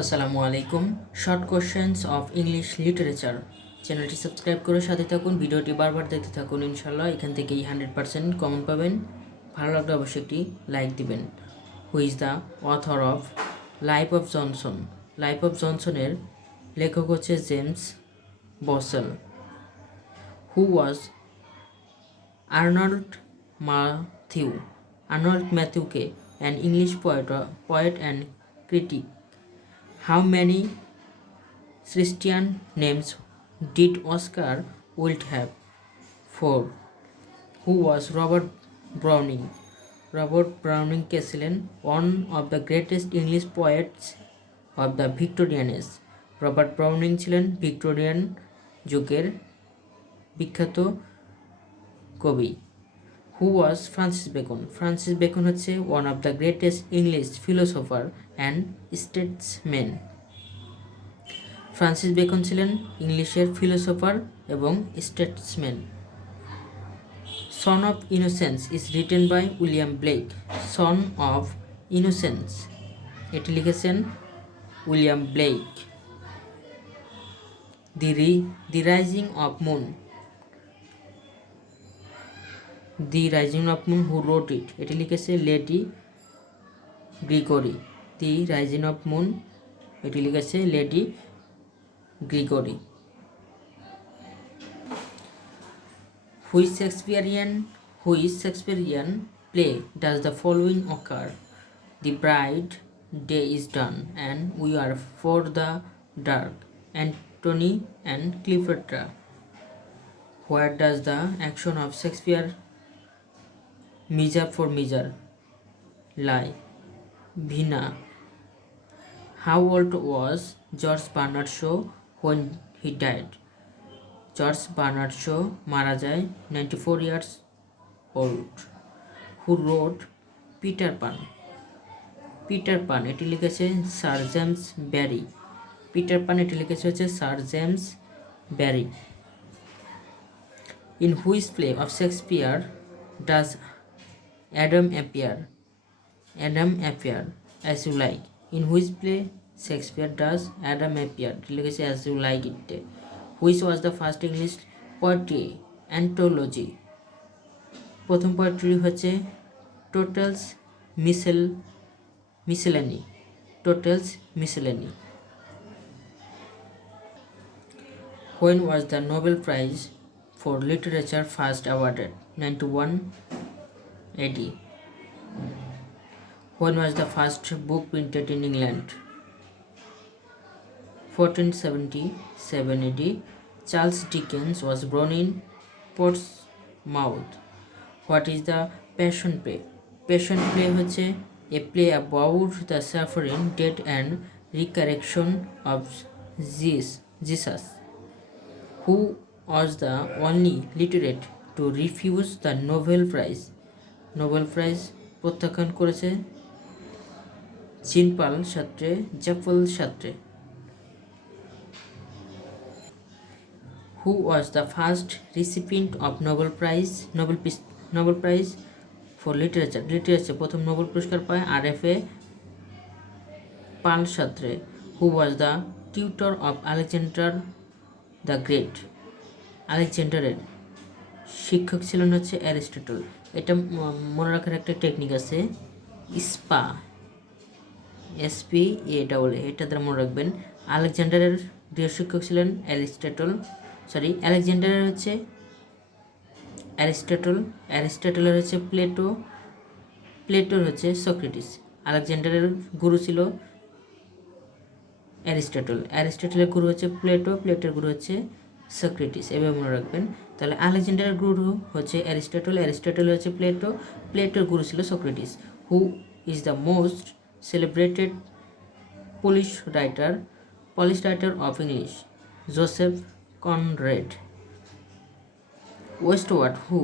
আসসালামু আলাইকুম। Short questions of English literature চ্যানেলটি সাবস্ক্রাইব করে সাথে থাকুন, ভিডিওটি বারবার দেখতে থাকুন। ইনশাল্লাহ এখান থেকেই 100% কমন পাবেন। ভালো লাগলে অবশ্যই একটি লাইক দিবেন। Who is the author of Life of Johnson? Life of জনসনের লেখক হচ্ছে James Boswell. Who was Arnold Matthew? Arnold ম্যাথিউকে an English poet and critic. How many Christian names did Oscar Wilde have? 4. Who was Robert Browning? Robert Browning ছিলেন one of the greatest English poets of the Victorian age. Robert Browning ছিলেন Victorian যুগের বিখ্যাত কবি। Who was Francis Bacon? Francis Bacon হচ্ছে one of the greatest English philosopher and statesman. Francis Bacon ছিলেন ইংলিশের philosopher এবং statesman. Song of innocence is written by William Blake. Song of innocence এটি লিখেছেন William Blake. The rising of moon? The rising of moon who wrote it? এটি লিখেছে Lady Gregory. The rising of moon এটি লিখেছে Lady Grigory. Which Shakespearean play does the following occur? The bride, day is done, and we are for the dark. Antony and Cleopatra. Where does the action of Shakespeare measure for measure lie? Vienna. How old was George Bernard Shaw when he died? George Bernard Shaw মারা যায় 94 years old. Who wrote Peter Pan? Peter Pan এটি লিখেছে sir James Barry. Peter Pan এটি লিখেছে হচ্ছে sir James Barrie. In which play of Shakespeare does Adam appear? Adam appear as you like. In which play Shakespeare does Adam appear? এটি লিখেছে as you like it. Which was the first English poetry anthology? প্রথম poetry হচ্ছে Tottel's miscellany. Tottel's miscellany. When was the Nobel Prize for Literature first awarded? 91 AD. When was the first book printed in England? 1477 AD. Charles Dickens was born in Portsmouth. What is the Passion Play? Passion Play হচ্ছে a play about the suffering, death and resurrection of Jesus. Who was the only literate to refuse the Nobel Prize? Nobel Prize প্রত্যাখ্যান করেছে জিনপাল সাত্রে, জাফল সাত্রে। Who was the first recipient of Nobel Prize for Literature? Literature প্রথম নোবেল পুরস্কার পায় RFA পাল সাত্রে। Who was the tutor of Alexander the Great? আলেকজান্ডারের শিক্ষক ছিলেন হচ্ছে অ্যারিস্টটল। এটা মনে রাখার একটা টেকনিক আছে, SPA এটা দ্বারা মনে রাখবেন। আলেকজান্ডারের গৃহ শিক্ষক ছিলেন আলেকজান্ডারের হচ্ছে অ্যারিস্টটলের হচ্ছে প্লেটোর হচ্ছে সক্রেটিস। আলেকজান্ডারের গুরু ছিল অ্যারিস্টটলের গুরু হচ্ছে প্লেটোর গুরু হচ্ছে সক্রেটিস। এভাবে মনে রাখবেন। তাহলে আলেকজান্ডারের গুরু হচ্ছে অ্যারিস্টটল হচ্ছে প্লেটোর গুরু ছিল সক্রেটিস। হু is the most celebrated Polish writer of English? Joseph Conrad. Westward, who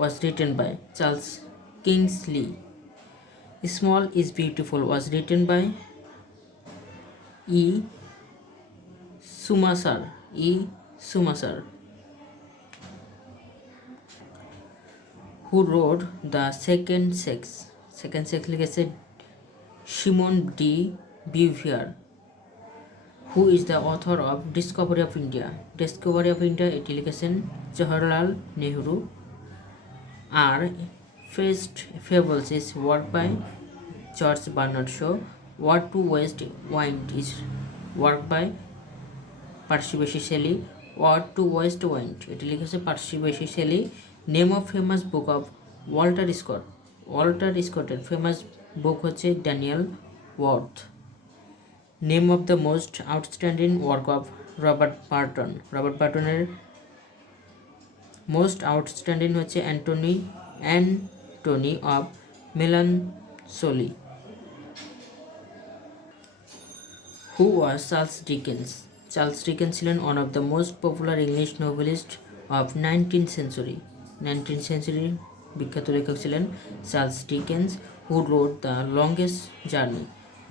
was written by Charles Kingsley. Small is Beautiful was written by E. Sumasar. Who wrote the Second Sex লিখেছে Simone de Beauvoir. Who is the author of discovery of India? Discovery of India এটি লিখেছেন জওহরলাল নেহরু। আর first fables is work by George Bernard Shaw. Ode to west wind is work by Percy Bysshe Shelley. Ode to west wind এটি লিখেছে Percy Bysshe Shelley. Name of famous book of Walter Scott? Walter স্কটের famous book হচ্ছে Daniel Worth. Name of the most outstanding work of Robert Burton? Robert বার্টনের most outstanding হচ্ছে anatomy of melancholy. Who was Charles Dickens? Charles Dickens ছিলেন one of the most popular English novelist of 19th century। 19th century বিখ্যাত লেখক ছিলেন Charles Dickens. Who wrote the longest journey?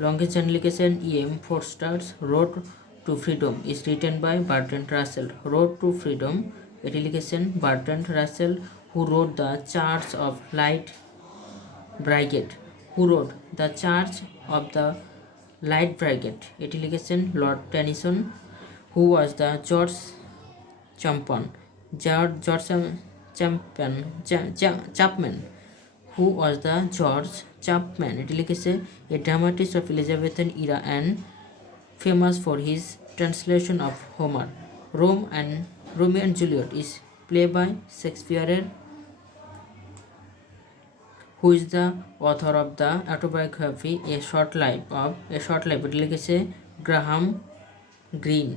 Longest journey লিখেছেন E.M. Forster's. Road to freedom is written by Bertrand Russell. Road to freedom এটি লিখেছেন Bertrand Russell. Who wrote the charge of light brigade? Who wrote the charge of the light brigade এটি লিখেছেন Lord Tennyson. Who was the George Chapman? George Chapman. Who was the George Chapman এটি লিখেছে a dramatist of Elizabethan era and famous for his translation of Homer. Romeo and Juliet is play by শেক্সপিয়ারের। Who is the author of the autobiography a short life এটি লিখেছে Graham Greene.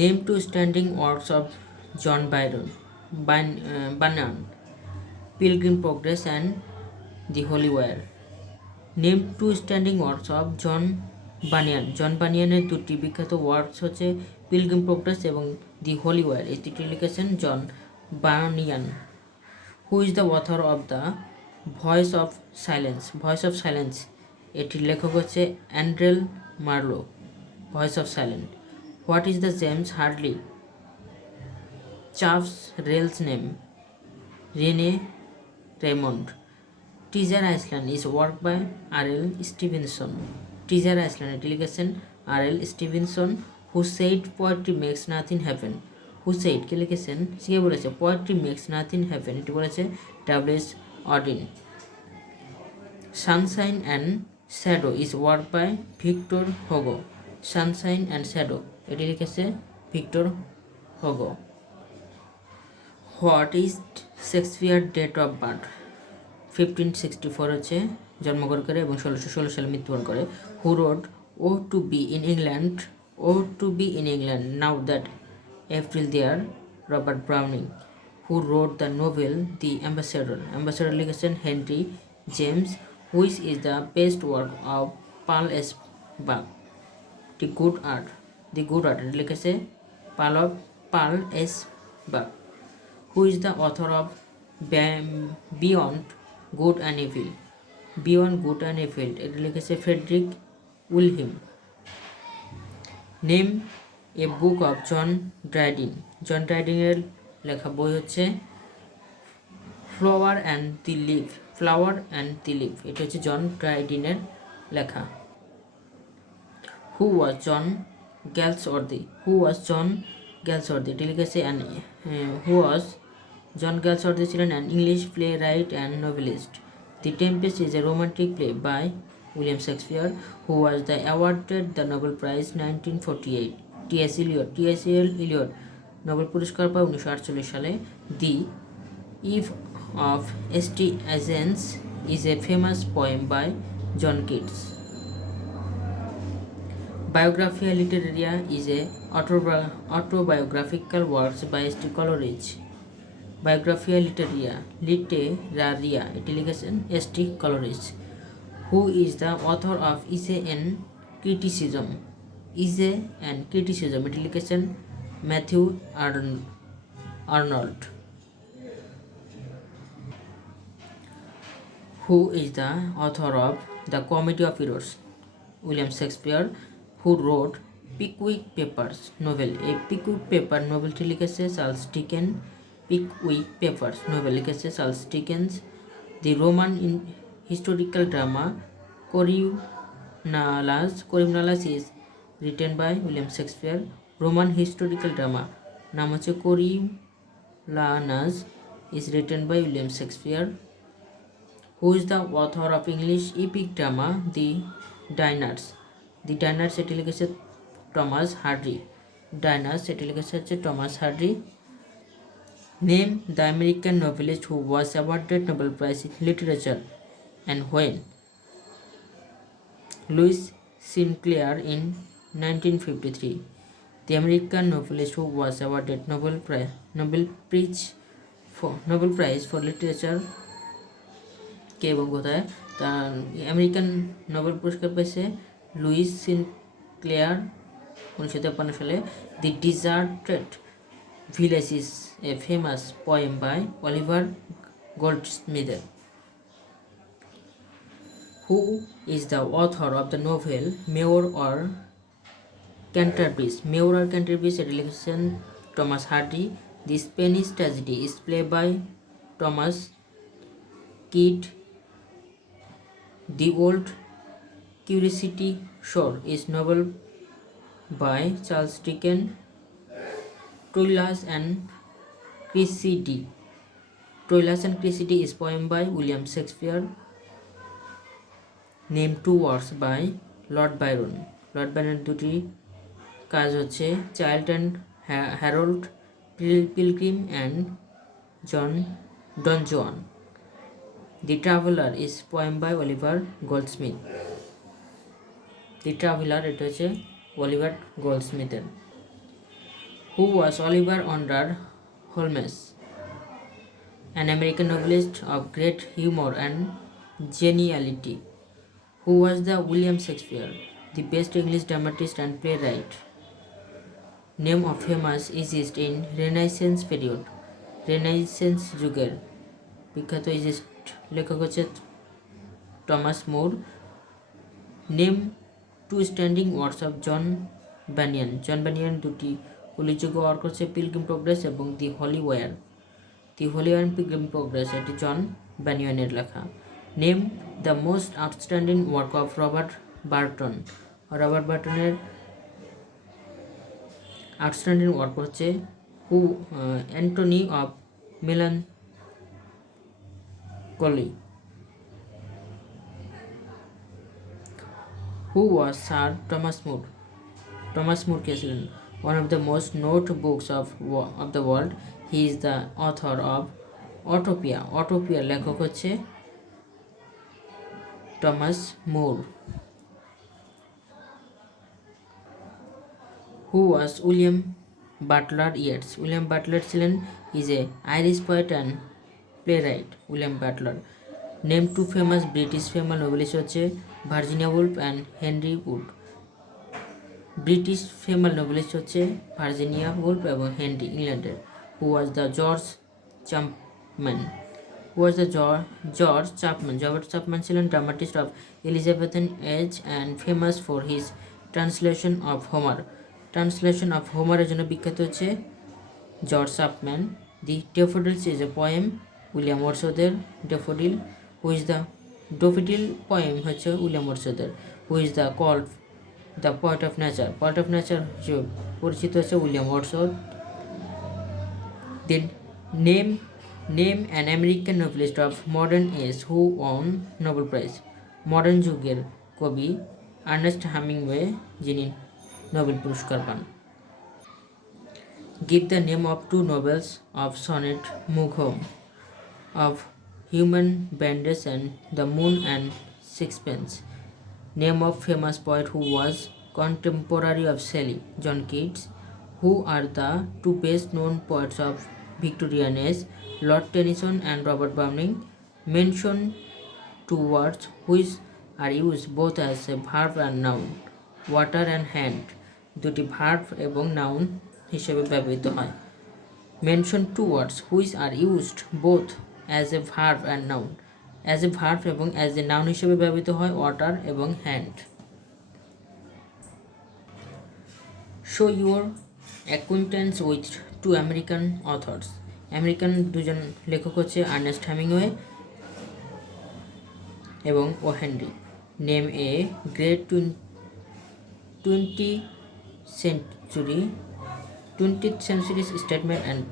Name two standing works of John Bunyan? Pilgrim progress and the holy war. Name two standing works of John Bunyan? John বানিয়ানের দুটি বিখ্যাত ওয়ার্কস হচ্ছে Pilgrim progress এবং the holy war. এই দুটি লিখেছেন John Bunyan. Who is the author of the voice of silence? Voice of silence এটির লেখক হচ্ছে অ্যান্ড্রেল Marlowe. Voice of silent. What is the James Hadley Charles real's name? Rene Raymond. Treasure island is work by R.L. Stevenson. Treasure island এটি লিখেছেন R.L. Stevenson. Who said poetry makes nothing happen? Who said কে লিখেছেন? সে বলেছে poetry makes nothing happen এটি বলেছে W.S. Auden. Sunshine and shadow is work by Victor Hugo. Sunshine and shadow এটি লিখেছে Victor Hugo. What is Shakespeare date of birth? 1564 হচ্ছে জন্মগ্রহণ করে এবং 1616 সালে মৃত্যুবরণ করে। Who wrote oh to be in England now that April there? Robert Browning. Who wrote the novel the ambassador লিখেছেন Henry James. Which is the best work of Pearl S Buck? The good earth এটি লিখেছে Pearl S Buck. Who is the author of beyond good and evil? Beyond good and evil এটি লিখেছে Friedrich Wilhelm. Name a book of John Dryden? John ড্রাইডিংয়ের লেখা বই হচ্ছে flower and the leave এটি হচ্ছে জন ড্রাইডিংয়ের লেখা। হু ওয়াজ জন গ্যালসওয়ার্দি? এটি লিখেছে জন গ্যালসওয়ার্দি ছিলেন an English playwright and novelist. The tempest is a romantic play by William Shakespeare. Who was the awarded the Nobel prize 1948? T S. Eliot Nobel পুরস্কার পায় 1948 সালে। The eve of S T. Agnes is a famous poem by John Keats. Biographia Literaria is a autobiographical works by S.T. Coleridge. Biographia Literaria এটি লিখেছেন S.T. Coleridge. Who is the author of Essay and Criticism? এটি লিখেছেন Matthew Arnold. Who is the author of The Comedy of Errors? William Shakespeare. Who wrote Pickwick Papers novel? এই Pickwick paper নোভেলটি লিখেছে Charles Dickens. Pickwick papers novel লিখেছে Charles Dickens. The Roman historical drama Nalas is written by William Shakespeare. Roman historical drama নাম হচ্ছে Coriolanus is written by William Shakespeare. Who is the author of English epic drama The Diners? The Diners এটি লিখেছে Thomas hardy. Diners এটি লিখেছে হচ্ছে Thomas Hardy. Name the American novelist who was awarded Nobel Prize in Literature and when. Louis Sinclair in 1953. The American novelist who was awarded Nobel Prize for Literature কে এবং কোথায়? তার American Nobel পুরস্কার পেয়েছে Luis Sinclair 1953 সালে। The deserted village is a famous poem by Oliver Goldsmith. Who is the author of the novel Mayor or Canterbury? Mayor or Canterbury এটি লিখেছেন Thomas Hardy. The Spanish tragedy is played by Thomas Kidd. The Old Curiosity Shore is novel by Charles Dickens. Troilus and Cressida is poem by William Shakespeare. Name two works by Lord Byron. Lord Byron দুটি কাজ হচ্ছে Child and Harold, Pilgrim and Don Juan. The Traveller is poem by Oliver Goldsmith. The Traveller এটা হচ্ছে অলিভার গোল্ডস্মিথের। Who was Oliver Wendell Holmes? An American novelist of great humor and geniality. Who was the William Shakespeare? The best English dramatist and playwright. Name of famous Egypt in Renaissance period. Renaissance যুগের বিখ্যাত Egypt লেখক হচ্ছে Thomas More. Name two standing works of John Bunyan দুটি উল্লেখযোগ্য work হচ্ছে Pilgrim progress এবং the holy war. Pilgrim progress এটি John বানিয়ানের লেখা। Name the most outstanding work of Robert বার্টনের আউটস্ট্যান্ডিং ওয়ার্ক হচ্ছে anatomy of melancholy. Who was Sir Thomas More? Thomas More কে ছিলেন? One of the most known books of the world. He is the author of Autopia লেখক হচ্ছে Thomas More. Who was William Butler Yeats? William Butler ছিলেন is a Irish poet and playwright. William Butler. Name two famous British female novelists হচ্ছে Virginia Woolf and Henry Wood. British female novelist হচ্ছে Virginia Woolf এবং Henry ইংল্যান্ডের। Who was the George Chapman? George Chapman ছিলেন dramatist of Elizabethan age and famous for his translation of Homer. এর জন্য বিখ্যাত হচ্ছে George Chapman. The Daffodils is a poem William ওয়ার্ডসওয়ার্থের। Daffodil poem হচ্ছে William ওয়ার্ডসওয়ার্থের। Who is the poet of nature? Poet of nature হিসেবে পরিচিত হচ্ছে William Wordsworth. Then name an American novelist of modern age who won Nobel Prize. Modern যুগের কবি Ernest Hemingway যিনি নোবেল পুরস্কার পান। Give the name of two novels of sonnet Mugham of Human Bandage and The Moon and Sixpence. Name of famous poet who was contemporary of Shelley. John Keats. Who are the two best known poets of Victorian age? Lord Tennyson and Robert Browning. Mention two words which are used both as a verb and noun. Water and hand দুটি ভার্ব এবং নাউন হিসেবে ব্যবহৃত হয়। Mention two words which are used both as a verb and noun. As a verb এবং as a noun হিসেবে ব্যবহৃত হয় water এবং hand. Show your acquaintance with two American authors. American দুজন লেখক হচ্ছে আর্নেস্ট হেমিংওয়ে এবং ও Henry. Name a great 20th century 20th century statesman and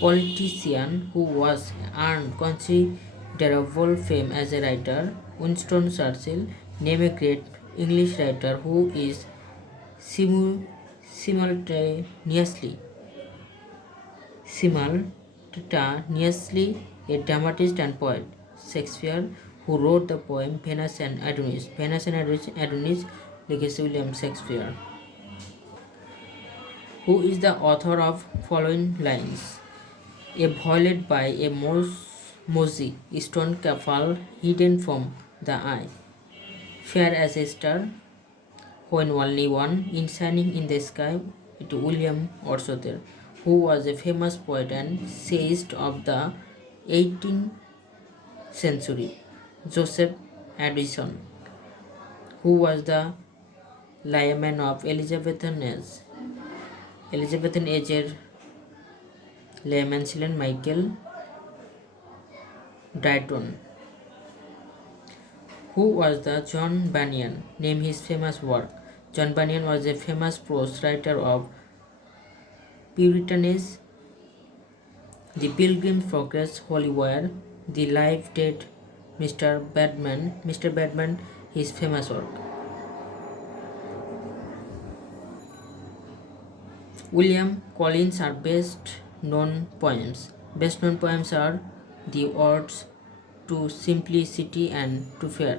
politician who was earned considerable fame as a writer. Winston Churchill. Name a great English writer who is simultaneously a dramatist and poet. Shakespeare, who wrote the poem Venus and Adonis. Venus and Adonis লিখেছে William Shakespeare. Who is the author of following lines? A violet by a mosey stone capal hidden from the eye, fair as a star, when only one in shining in the sky. It William Wordsworth, who was a famous poet and essayist of the 18th century. Joseph Addison, who was the layman of Elizabethan এজের লেম্যান ছিলেন মাইকেল ডায়টন। Who was the John Bunyan? Name his famous work. John Bunyan was a famous prose writer of Puritanism, The Pilgrim's Progress, Holy War, The Life Dead, Mr. Badman, his famous work. William Collins are best known poems. Best known poems are The Odes to Simplicity and to Fear.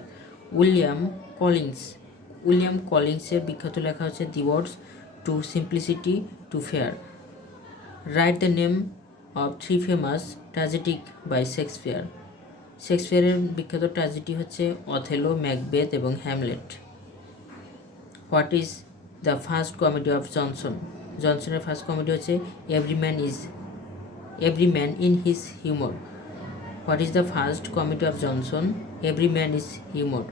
William কলিন্সের বিখ্যাত লেখা হচ্ছে The Odes to Simplicity to Fear. Write the name of three famous tragedies by Shakespeare. শেক্সপিয়ারের বিখ্যাত tragedy হচ্ছে Othello, Macbeth এবং Hamlet. What is the first comedy of জনসনের first comedy হচ্ছে every man in his humour. What is the first comedy of Jonson? Every man is humour.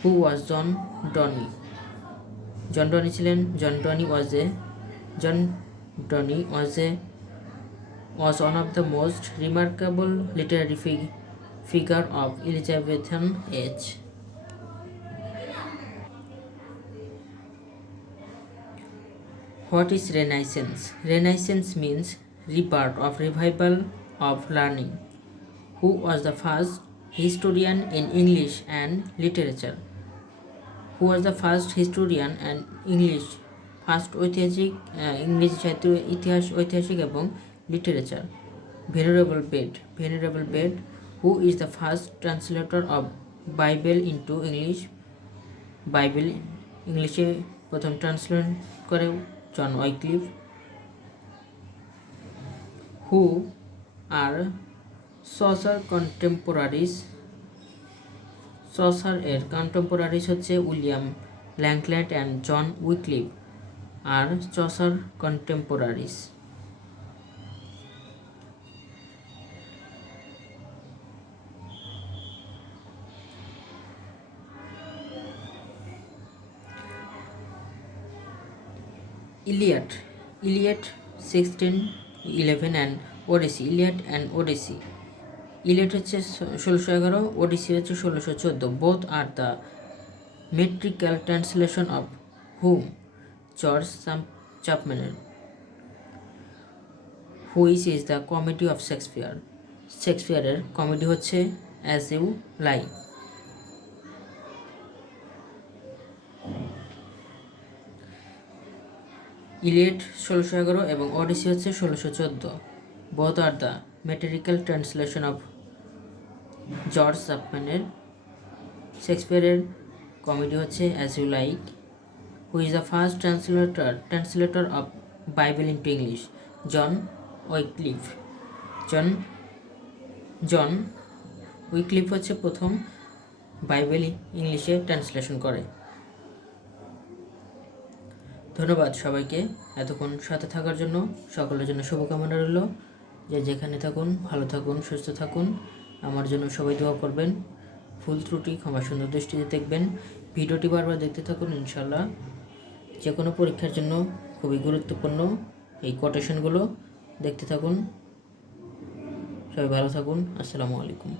Who was John Donne? John Donne ছিলেন John Donne was one of the most remarkable literary figure of Elizabethan age. What is Renaissance? Renaissance means rebirth or revival of learning. Who was the first historian in English and literature? Who was the first historian and English? First ঐতিহাসিক ইংরেজি সাহিত্য ইতিহাস ঐতিহাসিক এবং literature. Venerable Bede. Who is the first translator of Bible into English? Bible ইংলিশে প্রথম ট্রান্সলেট করে জন ওয়াইক্লিফ। Who are Chaucer contemporaries? Chaucer এর কন্টেম্পোরারিজ হচ্ছে William Langland and John Wycliffe are Chaucer contemporaries. Iliad 1611 and Odyssey. Iliad and Odyssey. Iliad হচ্ছে 1611, Odyssey হচ্ছে 1614. Both are the metrical translation of whom? George Chapman. Which is the comedy of Shakespeare? শেক্সপিয়ারের কমেডি হচ্ছে As You Lie. Iliad 1611 এবং Odyssey হচ্ছে 1614. Both are the metrical translation of George চ্যাপম্যানের। শেক্সপিয়ারের কমেডি হচ্ছে as you like. Who is the first translator of Bible into English? John Wycliffe. John Wycliffe হচ্ছে প্রথম বাইবেল ইংলিশে ট্রান্সলেশন করে। ধন্যবাদ সবাইকে এতক্ষণ সাথে থাকার জন্য। সকলের জন্য শুভকামনা রইল। যে যেখানে থাকুন ভালো থাকুন, সুস্থ থাকুন। আমার জন্য সবাই দোয়া করবেন। ভুল ত্রুটি ক্ষমা সুন্দর দৃষ্টিতে দেখবেন। ভিডিওটি বারবার দেখতে থাকুন। ইনশাল্লাহ যে কোনো পরীক্ষার জন্য খুবই গুরুত্বপূর্ণ এই কোটেশনগুলো দেখতে থাকুন। সবাই ভালো থাকুন। আসসালামু আলাইকুম।